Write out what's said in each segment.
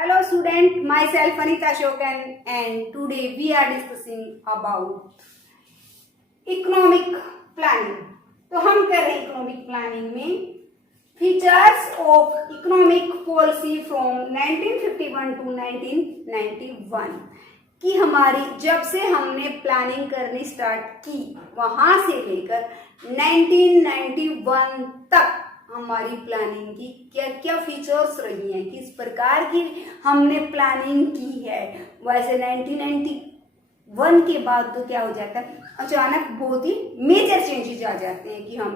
Hello student, myself Anita Shokan and today we are discussing about economic planning. तो हम कर रहे हैं इकोनॉमिक प्लानिंग में features of economic policy from 1951 to 1991 कि हमारी जब से हमने प्लानिंग करनी स्टार्ट की वहां से लेकर 1991 तक हमारी प्लानिंग की क्या क्या फीचर्स रही हैं, किस प्रकार की हमने प्लानिंग की है। वैसे 1991 के बाद तो क्या हो जाता है, अचानक बहुत ही मेजर चेंजेस आ जाते हैं कि हम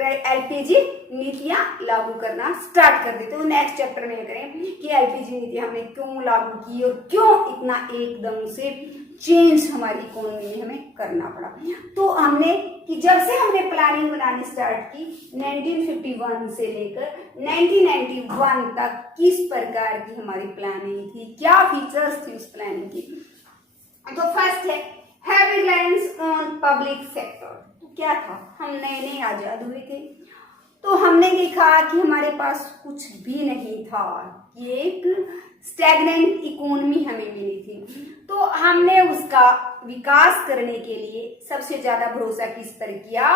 एलपीजी नीतियां लागू करना स्टार्ट कर देते हैं। तो नेक्स्ट चैप्टर में करें कि एलपीजी नीति हमने क्यों लागू की और क्यों इतना एकदम से चेंज हमारी इकोनॉमी में हमें करना पड़ा। तो हमने कि जब से हमने प्लानिंग बनानी स्टार्ट की 1951 से लेकर 1991 तक किस प्रकार की हमारी प्लानिंग थी, क्या फीचर्स थी उस प्लानिंग की। तो फर्स्ट है हेडलाइंस ऑन पब्लिक सेक्टर। तो क्या था, हम नए नए आजाद हुए थे तो हमने देखा कि हमारे पास कुछ भी नहीं था, कि एक स्टैग्नेंट इकोनॉमी हमें मिली थी। तो हमने उसका विकास करने के लिए सबसे ज्यादा भरोसा किस पर किया,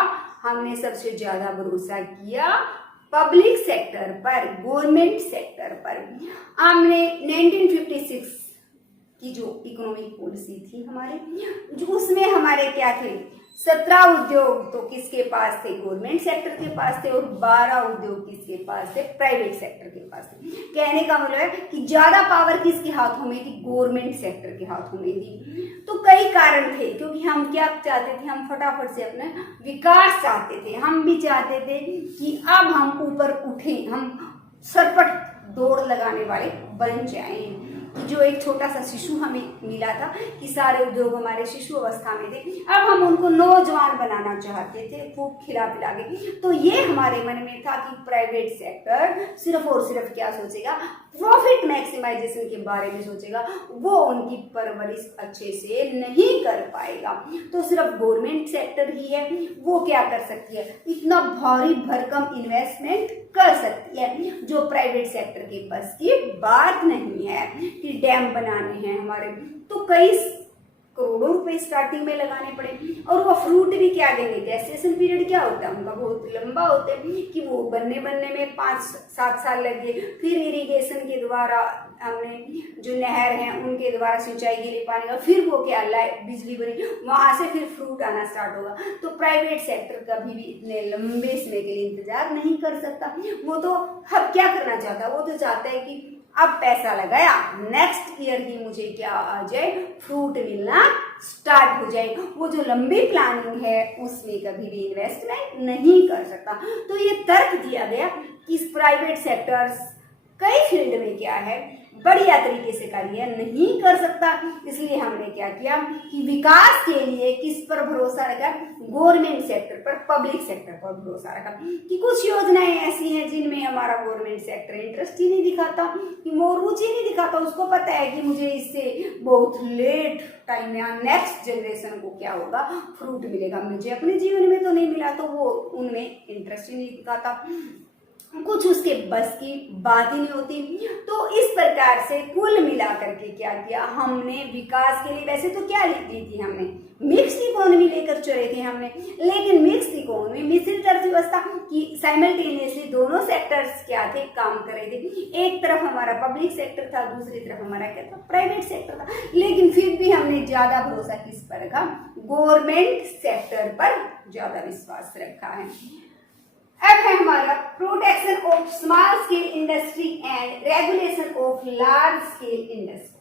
हमने सबसे ज्यादा भरोसा किया पब्लिक सेक्टर पर, गवर्नमेंट सेक्टर पर। हमने 1956 की जो इकोनॉमिक पॉलिसी थी हमारे, जो उसमें हमारे क्या थे, 17 उद्योग तो किसके पास थे, गवर्नमेंट सेक्टर के पास थे, और 12 उद्योग किसके पास थे, प्राइवेट सेक्टर के पास थे। कहने का मतलब है कि ज्यादा पावर किसके हाथों में थी, गवर्नमेंट सेक्टर के हाथों में थी। तो कई कारण थे, क्योंकि हम क्या चाहते थे, हम फटाफट से अपना विकास चाहते थे। हम भी चाहते थे कि अब हम ऊपर उठे, हम सरपट दौड़ लगाने वाले बन जाएं। जो एक छोटा सा शिशु हमें मिला था कि सारे उद्योग हमारे शिशु अवस्था में थे, अब हम उनको नौजवान बनाना चाहते थे खूब खिला पिला के। तो ये हमारे मन में था कि प्राइवेट सेक्टर सिर्फ और सिर्फ क्या सोचेगा, प्रॉफिट मैक्सिमाइजेशन के बारे में सोचेगा, वो उनकी परवरिश अच्छे से नहीं कर पाएगा। तो सिर्फ गवर्नमेंट सेक्टर ही है वो क्या कर सकती है, इतना भारी भरकम इन्वेस्टमेंट कर सकती है, जो प्राइवेट सेक्टर के पास की बात नहीं है। कि डैम बनाने हैं हमारे, तो कई करोड़ों रुपए स्टार्टिंग में लगाने पड़े, और वो फ्रूट भी क्या देंगे, जेस्टेशन पीरियड क्या होता है उनका, बहुत लंबा होता है कि वो बनने में 5-7 साल लगे। फिर इरिगेशन के द्वारा हमने जो नहर है उनके द्वारा सिंचाई के लिए पानी का, फिर वो क्या लाइट बिजली बनी, वहां से फिर फ्रूट आना स्टार्ट होगा। तो प्राइवेट सेक्टर कभी भी इतने लंबे समय के लिए इंतजार नहीं कर सकता। वो तो अब क्या करना चाहता है, वो तो चाहता है कि अब पैसा लगाया, नेक्स्ट ईयर ही मुझे क्या आ जाए, फ्रूट मिलना स्टार्ट हो जाए। वो जो लंबी प्लानिंग है उसमें कभी भी इन्वेस्टमेंट नहीं कर सकता। तो ये तर्क दिया गया कि प्राइवेट सेक्टर्स कई फील्ड में क्या है, बढ़िया तरीके से कार्य नहीं कर सकता। इसलिए हमने क्या किया कि विकास के लिए किस पर भरोसा रखा, गवर्नमेंट सेक्टर पर, पब्लिक सेक्टर पर भरोसा रखा। कि कुछ योजनाएं ऐसी हैं जिनमें हमारा गवर्नमेंट सेक्टर इंटरेस्ट ही नहीं दिखाता, कि वो रुचि नहीं दिखाता। उसको पता है कि मुझे इससे बहुत लेट टाइम में नेक्स्ट जनरेशन को क्या होगा, फ्रूट मिलेगा, मुझे अपने जीवन में तो नहीं मिला, तो वो उनमें इंटरेस्ट ही नहीं दिखाता, कुछ उसके बस की बात ही नहीं होती। तो इस प्रकार से कुल मिलाकर के क्या किया हमने विकास के लिए, वैसे तो क्या ली थी हमने, मिक्स्ड इकोनॉमी लेकर चले थे हमने, लेकिन मिक्स्ड इकोनॉमी, मिश्रित अर्थव्यवस्था की साइमल्टेनियसली दोनों सेक्टर्स क्या थे, काम कर रहे थे। एक तरफ हमारा पब्लिक सेक्टर था, दूसरी तरफ हमारा क्या था, प्राइवेट सेक्टर था। लेकिन फिर भी हमने ज्यादा भरोसा किस पर रखा, गवर्नमेंट सेक्टर पर ज्यादा विश्वास रखा है। अब है हमारा protection of small scale industry and regulation of large scale industry.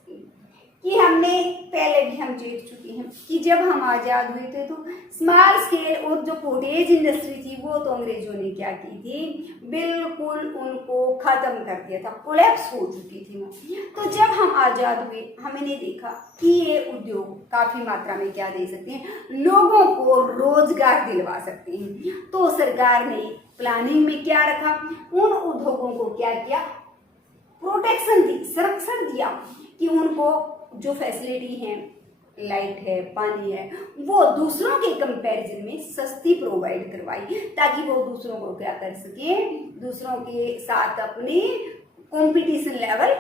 कि हमने पहले भी हम देख चुके हैं कि जब हम आजाद हुए थे तो स्मॉल स्केल और जो कॉटेज इंडस्ट्री थी वो तो अंग्रेजों ने क्या की थी, बिल्कुल उनको खत्म कर दिया था, कोलैप्स हो चुकी थी वो। तो जब हम आजाद हुए हमने देखा कि ये उद्योग काफी मात्रा में क्या दे सकते हैं, लोगों को रोजगार दिलवा सकते हैं। तो सरकार ने प्लानिंग में क्या रखा, उन उद्योगों को क्या किया, प्रोटेक्शन दी, संरक्षण दिया, कि उनको जो फैसिलिटी है, लाइट है, पानी है, वो दूसरों के कंपैरिजन में सस्ती प्रोवाइड करवाई, ताकि वो दूसरों को क्या कर सके, दूसरों के साथ अपनी कंपटीशन लेवल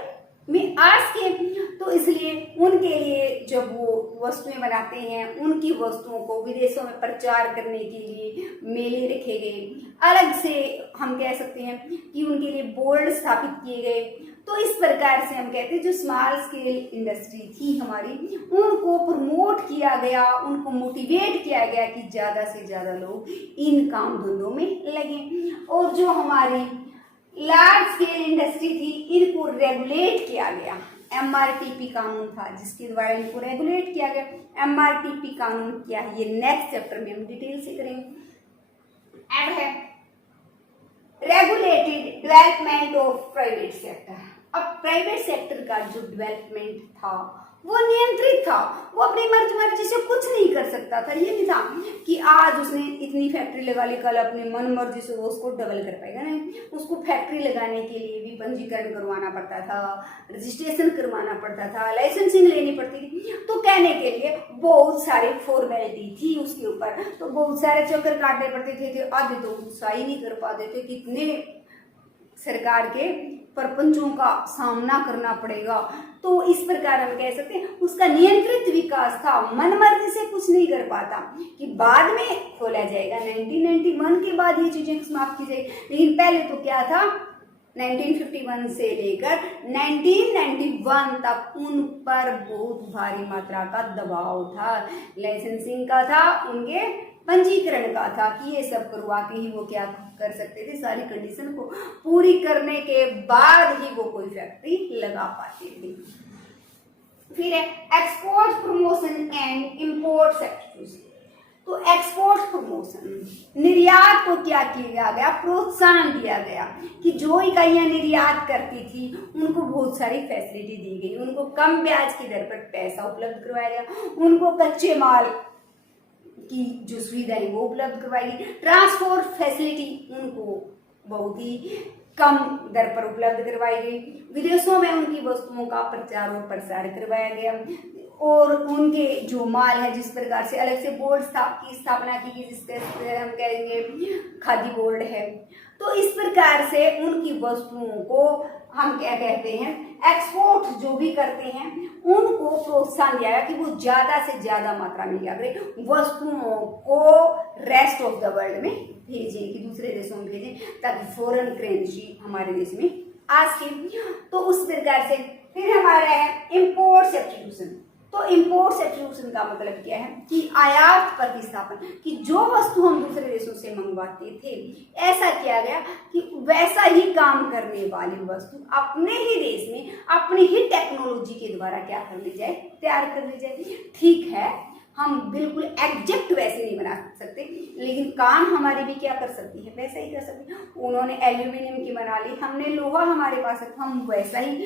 में आज के, तो इसलिए उनके लिए जब वो वस्तुएं बनाते हैं, उनकी वस्तुओं को विदेशों में प्रचार करने के लिए मेले रखे गए, अलग से हम कह सकते हैं कि उनके लिए बोर्ड स्थापित किए गए। तो इस प्रकार से हम कहते हैं जो स्मॉल स्केल इंडस्ट्री थी हमारी, उनको प्रमोट किया गया, उनको मोटिवेट किया गया कि ज़्यादा से ज़्यादा लोग इन काम धंधों में लगे। और जो हमारी लार्ज स्केल इंडस्ट्री थी, इनको रेगुलेट किया गया। MRTP कानून था जिसके द्वारा इनको रेगुलेट किया गया। MRTP कानून क्या है, ये नेक्स्ट चैप्टर में हम डिटेल से करेंगे। एड है regulated development of private sector. अब प्राइवेट सेक्टर का जो डेवलपमेंट था वो नियंत्रित था, वो अपनी मर्जी से कुछ नहीं कर सकता था। ये नहीं था कि आज उसने इतनी फैक्ट्री लगा ली, कल अपनी मन मर्जी से वो उसको डबल कर पाएगा, नहीं। उसको फैक्ट्री लगाने के लिए भी पंजीकरण करवाना पड़ता था, रजिस्ट्रेशन करवाना पड़ता था, लाइसेंसिंग लेनी पड़ती थी। तो कहने के लिए बहुत सारी फॉर्मेलिटी थी उसके ऊपर, तो बहुत सारे चक्कर काटने पड़ते थे। आधे तो उत्साह ही नहीं कर पाते थे, कितने सरकार के प्रपंचों का सामना करना पड़ेगा। तो इस प्रकार हम कह सकते हैं उसका नियंत्रित विकास था, मनमर्जी से कुछ नहीं कर पाता कि बाद में खोला जाएगा, 1991 के बाद ये चीजें समाप्त की जाएगी। लेकिन पहले तो क्या था, 1951 से लेकर 1991 तक उन पर बहुत भारी मात्रा का दबाव था, लाइसेंसिंग का था, उनके पंजीकरण का था कि ये सब करवा के ही वो क्या कर सकते थे, सारी कंडीशन को पूरी करने के बाद ही वो कोई फैक्ट्री लगा पाते थे। फिर है export promotion and import substitution. तो एक्सपोर्ट प्रमोशन, निर्यात को क्या किया गया, प्रोत्साहन दिया गया कि जो इकाइयां निर्यात करती थी उनको बहुत सारी फैसिलिटी दी गई, उनको कम ब्याज की दर पर पैसा उपलब्ध करवाया गया, उनको कच्चे माल की जो सुविधाएं वो उपलब्ध करवाई गई, ट्रांसपोर्ट फैसिलिटी उनको बहुत ही कम दर पर उपलब्ध करवाई गई, विदेशों में उनकी वस्तुओं का प्रचार और प्रसार करवाया गया, और उनके जो माल है जिस प्रकार से अलग से बोर्ड की स्थापना की गई, जिसके हम कहेंगे खादी बोर्ड है। तो इस प्रकार से उनकी वस्तुओं को हम क्या कहते हैं, एक्सपोर्ट जो भी करते हैं उनको प्रोत्साहन दिया कि वो ज्यादा से ज्यादा मात्रा में क्या करें, वस्तुओं को रेस्ट ऑफ द वर्ल्ड में भेजें, कि दूसरे देशों में भेजें, ताकि फॉरेन करेंसी हमारे देश में आ सके। तो उस प्रकार से फिर हमारा है इंपोर्ट सब्स्टिट्यूशन। तो इंपोर्ट सब्स्टिट्यूशन का मतलब क्या है कि आयात प्रतिस्थापन, कि जो वस्तु हम दूसरे देशों से मंगवाते थे, ऐसा किया गया कि वैसा ही काम करने वाली वस्तु अपने ही देश में अपनी ही टेक्नोलॉजी के द्वारा क्या कर ली जाए, तैयार कर ली जाए। ठीक है, हम बिल्कुल एग्जैक्ट वैसे नहीं बना सकते, लेकिन काम हमारी भी क्या कर सकती है, वैसा ही कर सकती है। उन्होंने एल्यूमिनियम की बना ली, हमने लोहा हमारे पास है, हम वैसा ही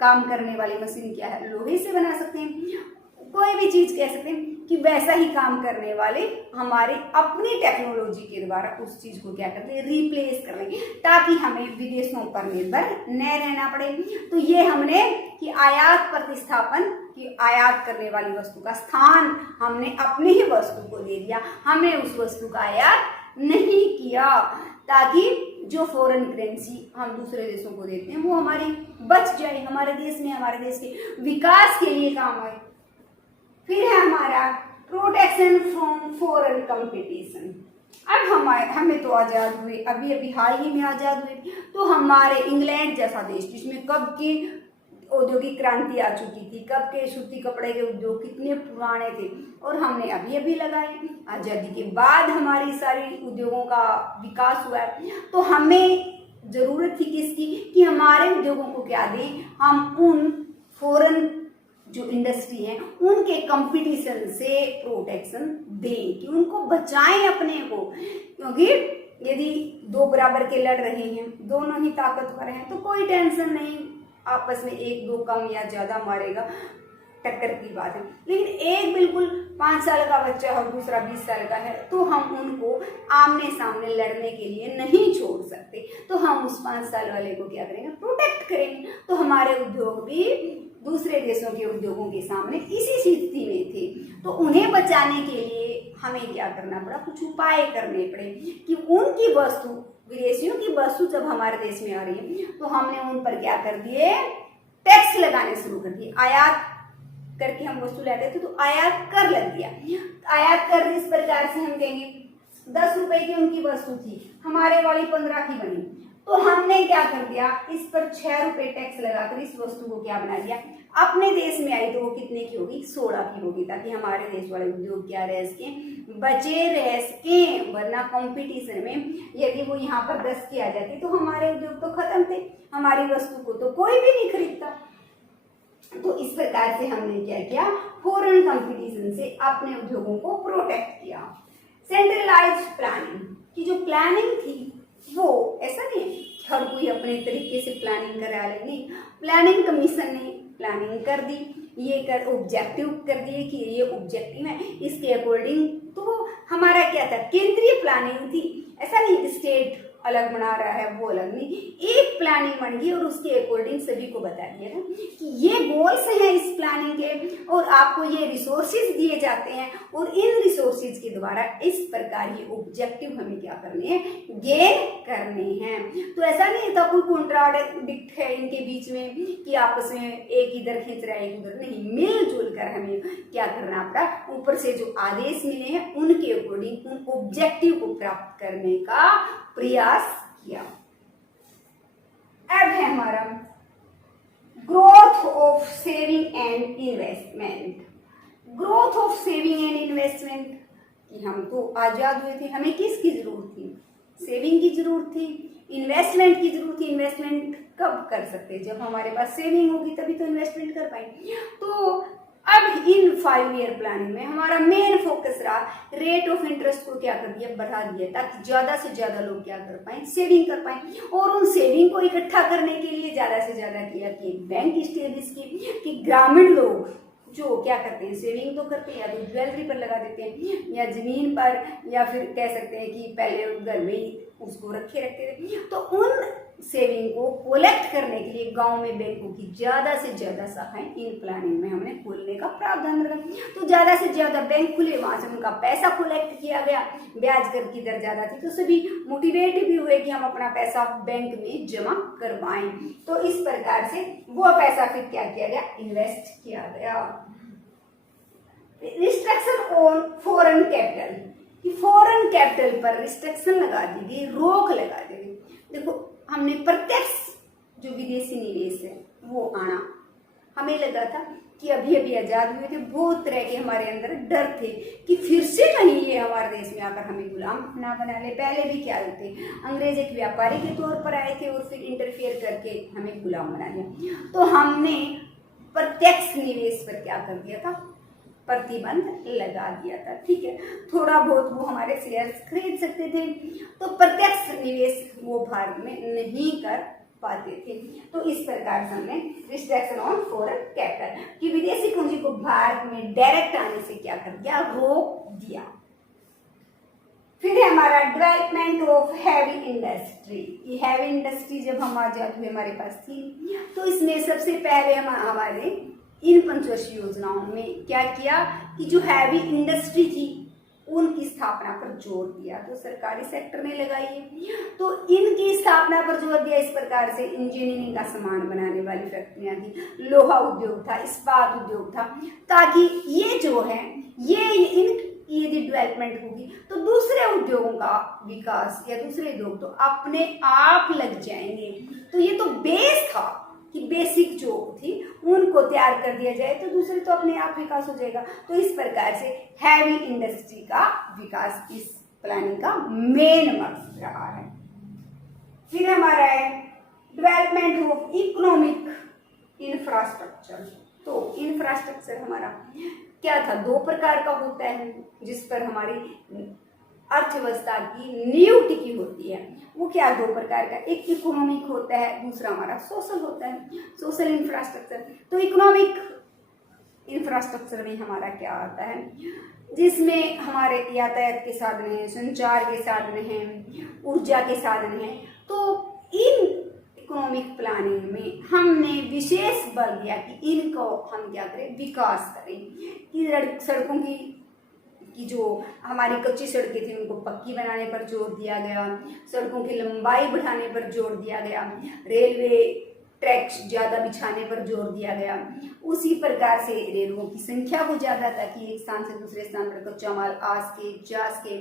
काम करने वाली मशीन क्या है, लोहे से बना सकते हैं। कोई भी चीज कह सकते हैं कि वैसा ही काम करने वाले हमारे अपनी टेक्नोलॉजी के द्वारा उस चीज को क्या करते हैं, रिप्लेस कर लेंगे, ताकि हमें विदेशों पर निर्भर न रहना पड़े। तो ये हमने कि आयात प्रतिस्थापन, कि आयात करने वाली वस्तु का स्थान हमने अपनी ही वस्तु को दे दिया, हमने उस वस्तु का आयात नहीं किया, ताकि जो फॉरेन करेंसी हम दूसरे देशों को देते हैं वो हमारी बच जाए, हमारे देश में, हमारे देश के विकास के लिए काम आए। फिर है हमारा प्रोटेक्शन फ्रॉम फॉरेन कंपटीशन। अब हमें तो आजाद हुए, अभी अभी हाल ही में आजाद हुए, तो हमारे इंग्लैंड जैसा देश जिसमें कब की औद्योगिक क्रांति आ चुकी थी, कब के सूती कपड़े के उद्योग कितने पुराने थे, और हमने अभी अभी लगाए, आजादी के बाद हमारी सारी उद्योगों का विकास हुआ है। तो हमें जरूरत थी किसकी, कि हमारे उद्योगों को क्या दें, हम उन फॉरेन जो इंडस्ट्री है उनके कंपटीशन से प्रोटेक्शन दें, कि उनको बचाएं अपने को, क्योंकि यदि दो बराबर के लड़ रहे हैं, दोनों ही ताकतवर हैं, तो कोई टेंशन नहीं, आपस में एक दो कम या ज्यादा मारेगा, टक्कर की बात है। लेकिन एक बिल्कुल 5 साल का बच्चा और दूसरा 20 साल का है, तो हम उनको आमने सामने लड़ने के लिए नहीं छोड़ सकते, तो हम उस 5 साल वाले को क्या करेंगे, प्रोटेक्ट करेंगे। तो हमारे उद्योग भी दूसरे देशों के उद्योगों के सामने इसी स्थिति में थे, तो उन्हें बचाने के लिए हमें क्या करना पड़ा, कुछ उपाय करने पड़े, कि उनकी वस्तु, विदेशियों की वस्तु जब हमारे देश में आ रही है तो हमने उन पर क्या कर दिए, टैक्स लगाने शुरू कर दिए। आयात करके हम वस्तु लाते थे तो आयात कर लग दिया। आयात कर इस प्रकार से हम कहेंगे 10 रुपए की उनकी वस्तु थी, हमारे वाली 15 की बनी, तो हमने क्या कर दिया, इस पर 6 रुपए टैक्स लगाकर इस वस्तु को क्या बना दिया, अपने देश में आई तो वो कितने की होगी, 16 की होगी, ताकि हमारे देश वाले उद्योग क्या रह सके, बचे रह सके। वरना कंपटीशन में यदि वो यहाँ पर 10 की आ जाती तो हमारे उद्योग तो खत्म थे, हमारी वस्तु को तो कोई भी नहीं खरीदता। तो इस प्रकार से हमने क्या किया, फॉरेन कंपटीशन से अपने उद्योगों को प्रोटेक्ट किया। सेंट्रलाइज्ड प्लानिंग की जो प्लानिंग थी वो ऐसा नहीं है कि हर कोई अपने तरीके से प्लानिंग करा ले, नहीं, प्लानिंग कमीशन ने प्लानिंग कर दी, ये कर ऑब्जेक्टिव कर दिए कि ये ऑब्जेक्टिव है, इसके अकॉर्डिंग तो हमारा क्या था, केंद्रीय प्लानिंग थी। ऐसा नहीं स्टेट अलग बना रहा है वो अलग नहीं, एक प्लानिंग बन गई और उसके अकॉर्डिंग सभी को बता दिया था कि ये गोल्स हैं इस प्लानिंग के और आपको ये रिसोर्सेज दिए जाते हैं और इन रिसोर्सेज के द्वारा इस प्रकार ये ऑब्जेक्टिव हमें क्या करने हैं, गेन करने हैं। तो ऐसा नहीं था कोई कॉन्ट्राडिक्ट है इनके बीच में कि आपस में एक इधर खींच रहा है एक उधर, नहीं, मिलजुल कर हमें क्या करना पड़ा, ऊपर से जो आदेश मिले हैं उनके अकॉर्डिंग उन ऑब्जेक्टिव को प्राप्त करने का प्रयास किया। अब है हमारा growth of saving and investment. Growth of saving and investment कि हम तो आजाद हुए थे, हमें किसकी जरूरत थी, सेविंग की जरूरत थी, इन्वेस्टमेंट की जरूरत थी। इन्वेस्टमेंट कब कर सकते, जब हमारे पास सेविंग होगी तभी तो इन्वेस्टमेंट कर पाएंगे। तो अब इन 5 ईयर प्लानिंग में हमारा मेन फोकस रहा रेट ऑफ इंटरेस्ट को क्या कर दिया, बढ़ा दिया, ताकि ज्यादा से ज्यादा लोग क्या कर पाए, सेविंग कर पाए। और उन सेविंग को इकट्ठा करने के लिए ज्यादा से ज्यादा किया कि बैंक स्टेब्लिश की कि ग्रामीण लोग जो क्या करते हैं, सेविंग तो करते हैं, या तो ज्वेलरी पर लगा देते हैं या जमीन पर, या फिर कह सकते हैं कि पहले घर में ही उसको रखे रखते थे। तो उन सेविंग को कलेक्ट करने के लिए गांव में बैंकों की ज्यादा से ज्यादा शाखाएं इन प्लानिंग में हमने खोलने का प्रावधान रखा। तो ज्यादा से ज्यादा बैंक खुले, वहां से उनका पैसा कलेक्ट किया गया, ब्याज दर की दर ज्यादा थी तो सभी मोटिवेट भी हुए कि हम अपना पैसा बैंक में जमा करवाएं। तो इस प्रकार से वो पैसा फिर क्या किया गया, इन्वेस्ट किया गया। रिस्ट्रिक्शन ऑन फॉरेन कैपिटल कि फॉरेन कैपिटल पर रिस्ट्रिक्शन लगा दी गई, रोक लगा दी गई। देखो हमने प्रत्यक्ष जो विदेशी निवेश है वो आना, हमें लगा था कि अभी अभी आजाद हुए थे, बहुत तरह के हमारे अंदर डर थे कि फिर से कहीं ये हमारे देश में आकर हमें गुलाम ना बना ले। पहले भी क्या होते, अंग्रेज एक व्यापारी के तौर पर आए थे और फिर इंटरफेयर करके हमें गुलाम बना दिया। तो हमने प्रत्यक्ष निवेश पर क्या कर दिया था, प्रतिबंध लगा दिया था। ठीक है, थोड़ा बहुत वो हमारे शेयर्स खरीद सकते थे, तो प्रत्यक्ष निवेश वो भारत में नहीं कर पाते थे। तो इस प्रकार से हमने रिस्ट्रिक्शन ऑन फॉरेन कैपिटल कि विदेशी पूंजी को भारत में डायरेक्ट आने से क्या कर दिया, रोक दिया। फिर है हमारा डेवलपमेंट ऑफ हैवी इंडस्ट्री। ये हैवी इंडस्ट्री जब हम आजाद हुए हमारे पास थी, तो इसमें सबसे पहले हम हमारे इन पंचवर्षीय योजनाओं में क्या किया कि जो हैवी इंडस्ट्री थी उनकी स्थापना पर जोर दिया। तो सरकारी सेक्टर ने लगाई है, तो इनकी स्थापना पर जोर दिया। इस प्रकार से इंजीनियरिंग का सामान बनाने वाली फैक्ट्रियां थी, लोहा उद्योग था, इस्पात उद्योग था, ताकि ये जो है ये यदि डेवलपमेंट होगी तो दूसरे उद्योगों का विकास या दूसरे उद्योग तो अपने आप लग जाएंगे। तो ये तो बेस था कि बेसिक जो थी उनको तैयार कर दिया जाए तो दूसरे तो अपने आप विकास हो जाएगा। तो इस प्रकार से हैवी इंडस्ट्री का विकास इस प्लानिंग का मेन मकसद रहा है। फिर हमारा है डेवलपमेंट ऑफ इकोनॉमिक इंफ्रास्ट्रक्चर। तो इंफ्रास्ट्रक्चर हमारा क्या था, 2 प्रकार का होता है जिस पर हमारी अर्थव्यवस्था की नींव टिकी होती है। वो क्या, 2 प्रकार का, एक इकोनॉमिक होता है, दूसरा हमारा सोशल होता है, सोशल इंफ्रास्ट्रक्चर। तो इकोनॉमिक इंफ्रास्ट्रक्चर में हमारा क्या आता है, जिसमें हमारे यातायात के साधन हैं, संचार के साधन हैं, ऊर्जा के साधन हैं। तो इन इकोनॉमिक प्लानिंग में हमने विशेष बल दिया कि इनको हम क्या करें, विकास करें, कि सड़कों की जो हमारी कच्ची सड़कें थी उनको पक्की बनाने पर जोर दिया गया, सड़कों की लंबाई बढ़ाने पर जोर दिया गया, रेलवे ट्रैक ज़्यादा बिछाने पर जोर दिया गया। उसी प्रकार से रेलवों की संख्या को ज़्यादा, ताकि एक स्थान से दूसरे स्थान पर कच्चा माल आ सके, जा सके।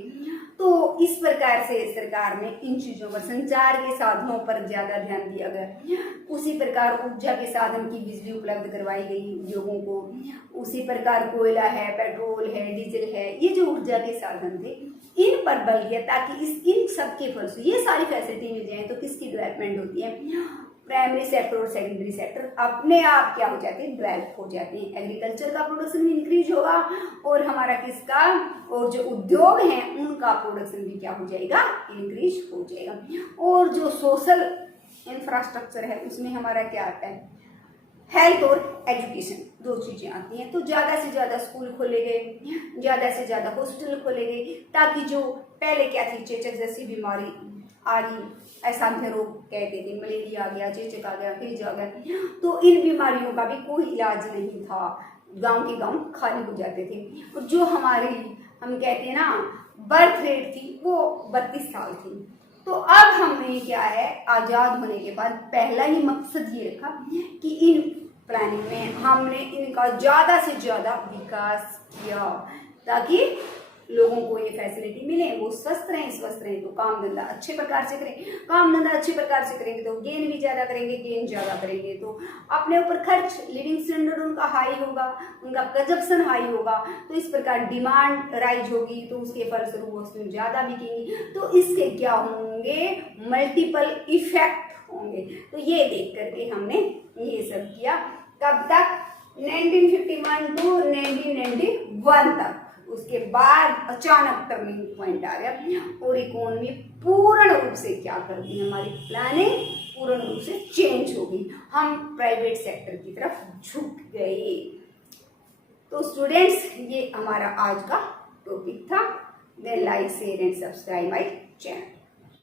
तो इस प्रकार से सरकार ने इन चीज़ों पर, संचार के साधनों पर ज़्यादा ध्यान दिया गया। उसी प्रकार ऊर्जा के साधन की बिजली उपलब्ध करवाई गई उद्योगों को। उसी प्रकार कोयला है, पेट्रोल है, डीजल है, ये जो ऊर्जा के साधन थे, इन पर बल दिया ताकि इन सब के फल से ये सारी फैसिलिटी मिल जाए। तो किसकी डेवलपमेंट होती है? प्राइमरी सेक्टर और सेकेंडरी सेक्टर अपने आप क्या हो जाते हैं? डेवलप हो जाते हैं। एग्रीकल्चर का प्रोडक्शन भी इंक्रीज होगा और हमारा किसका, और जो उद्योग हैं उनका प्रोडक्शन भी क्या हो जाएगा? इंक्रीज हो जाएगा। और जो सोशल इंफ्रास्ट्रक्चर है उसमें हमारा क्या आता है? हेल्थ और एजुकेशन, दो चीजें आती हैं। तो ज्यादा से ज्यादा स्कूल खोले गए, ज्यादा से ज्यादा हॉस्पिटल खोले गए, ताकि जो पहले क्या थी, चेचक जैसी बीमारी आ गई, असाध्य रोग कहते थे, मलेरिया आ गया, चेचक आ गया, हेज आ गया, तो इन बीमारियों का भी कोई इलाज नहीं था। गांव के गांव खाली हो जाते थे। और जो हमारी हम कहते हैं ना बर्थ रेट थी वो 32 साल थी। तो अब हमने क्या है, आजाद होने के बाद पहला ही मकसद ये रखा कि इन प्लानिंग में हमने इनका ज्यादा से ज्यादा विकास किया, ताकि लोगों को ये फैसिलिटी मिले, वो स्वस्थ रहें तो काम धंधा अच्छे प्रकार से करें। काम धंधा अच्छे प्रकार से करेंगे तो गेन भी ज्यादा करेंगे, गेन ज्यादा करेंगे तो अपने ऊपर खर्च, लिविंग स्टैंडर्ड उनका हाई होगा, उनका कंजप्शन हाई होगा। तो इस प्रकार डिमांड राइज होगी, तो उसके फलस्वरूप वस्तुएं ज्यादा बिकेंगी। तो इसके क्या होंगे? मल्टीपल इफेक्ट होंगे। तो ये देख करके हमने ये सब किया। कब तक? 1951 टू 1991 तक। उसके बाद अचानक टर्निंग पॉइंट आ गया और इकोनॉमी पूर्ण रूप से क्या कर दी, हमारी प्लानिंग पूर्ण रूप से चेंज हो गई। हम प्राइवेट सेक्टर की तरफ झुक गए। तो स्टूडेंट्स, ये हमारा आज का टॉपिक था। Then like, share and subscribe my channel.